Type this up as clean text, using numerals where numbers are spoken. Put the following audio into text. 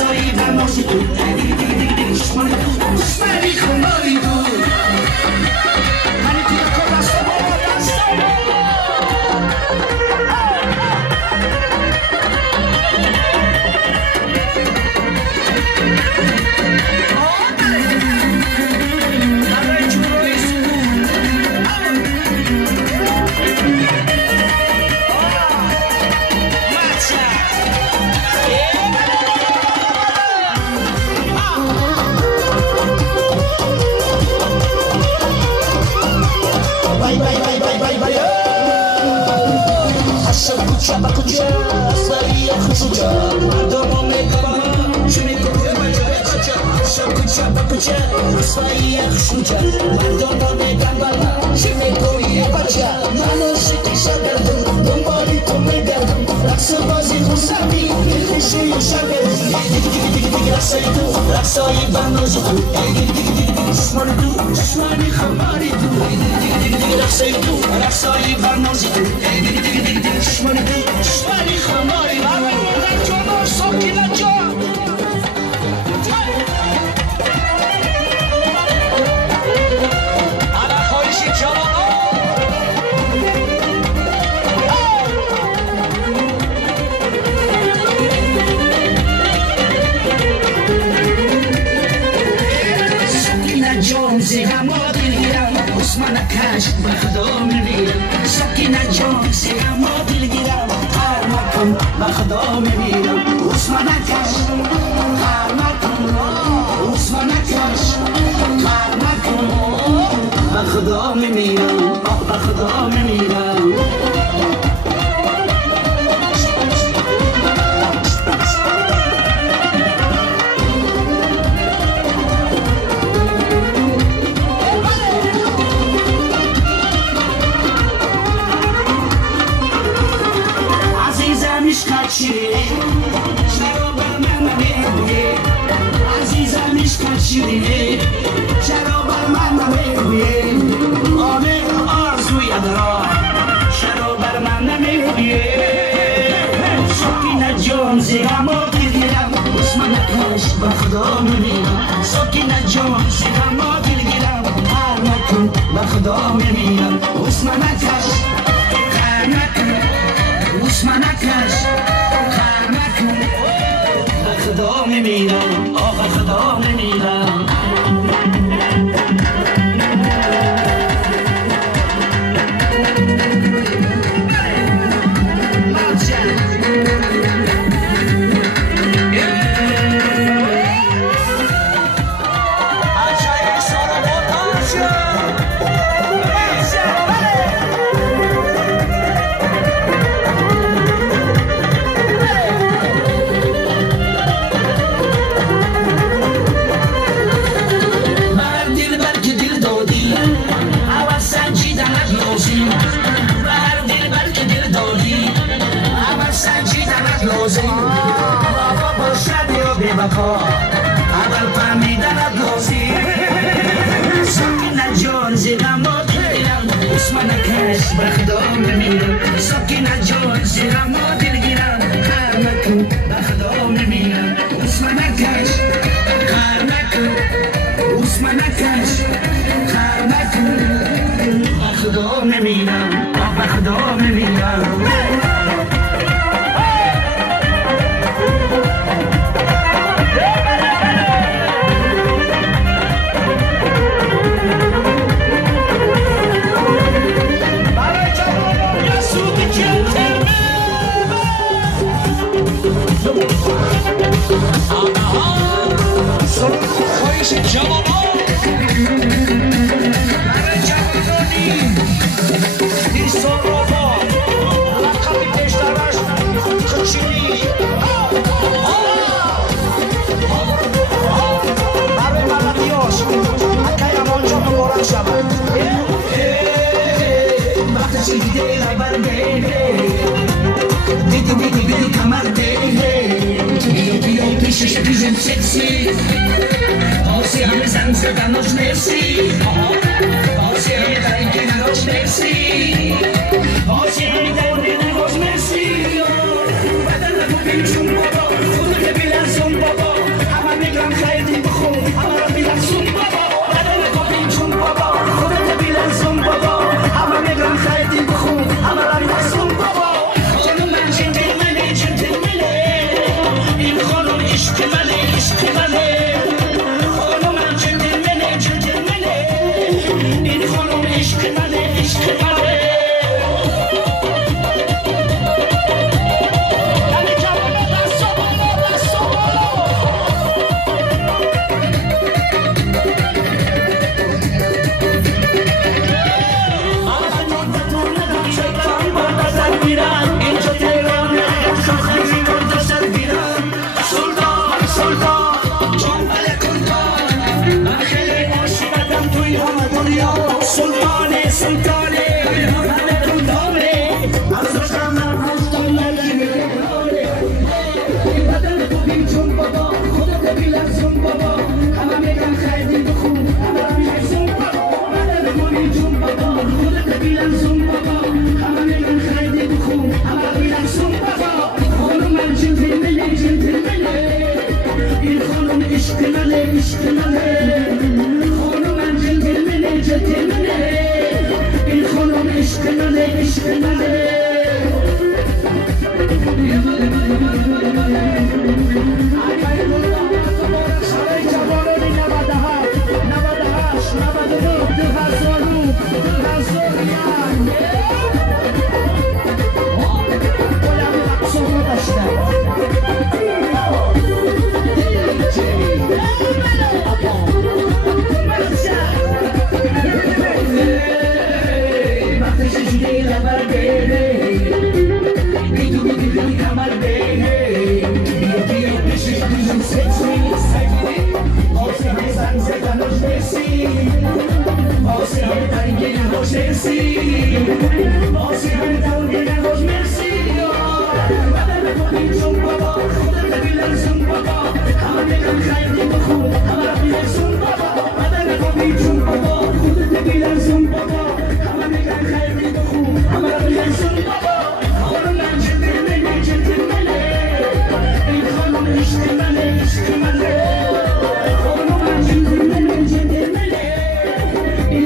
رقصایی و نازی تو دشمنی تو دشمنی خماری تو منی توی کن دست بابا دست Bakuja, saya khusuja, domo mekaba, cumi kukuh baca baca, shakuja bakuja, saya khusuja, domo mekaba, cumi kukuh baca, manusia sadar, kembali ke medan, raksa bazi khusabi, khusyuk syabir, raksa itu, raksa ibanu itu, jasmani khamari itu, raksa itu, raksa ibanu itu. دشمنی خماری همه در جانا ساکی نجا على خواهشی جوانا ساکی نجام زیغما دلگیرم عثمان کش به خدا میبیرم ساکی نجام زیغما دلگیرم به خدا میبینم عثمانکش خر نکن عثمانکش خر نکن به خدا میمیرم به خدا میمیرم شراب من میگه عزیزم عشق شیرینه شراب من میگه آمه آرزوی دارم شراب من میگه ساکینه جان زیرما دلگیرم عثمان کش به خدا میمیرم ساکینه جان زیرما دلگیرم هر نکن به خدا میمیرم عثمان کش هر نکن عثمان کش خدا میمیرم آقا خدا میمیرم اول فهمیدنت لازی ساکینه جان زیرما دلگیرم عثمان کش به خدا میمیرم ساکینه جان زیرما دلگیرم خر نکن به خدا میمیرم عثمان کش خر نکن عثمان کش خر نکن به خدا میمیرم به خدا میمیرم Sexy, oh si ame zanse da noć nersi, oh si ame da ike na noć nersi, oh si ame da ike na noć nersi, oh, badala kupim čum popo, futu te bilan som popo. عشق منه خانم جنتلمنه جنتلمنه این خانم عشق منه عشق منه سلطانه سلطانه همه کندامه از روشم رفتم نگیره بدن خوبی چون بابا خودت بیلرزون بابا همه میگن خیلی بخون همه میگن بابا بدن خوبی چون بابا خودت بیلرزون بابا همه میگن خیلی بخون همه بیلرزون بابا خانم من جنتلمنه جنتلمنه این خانم عشق منه عشق منه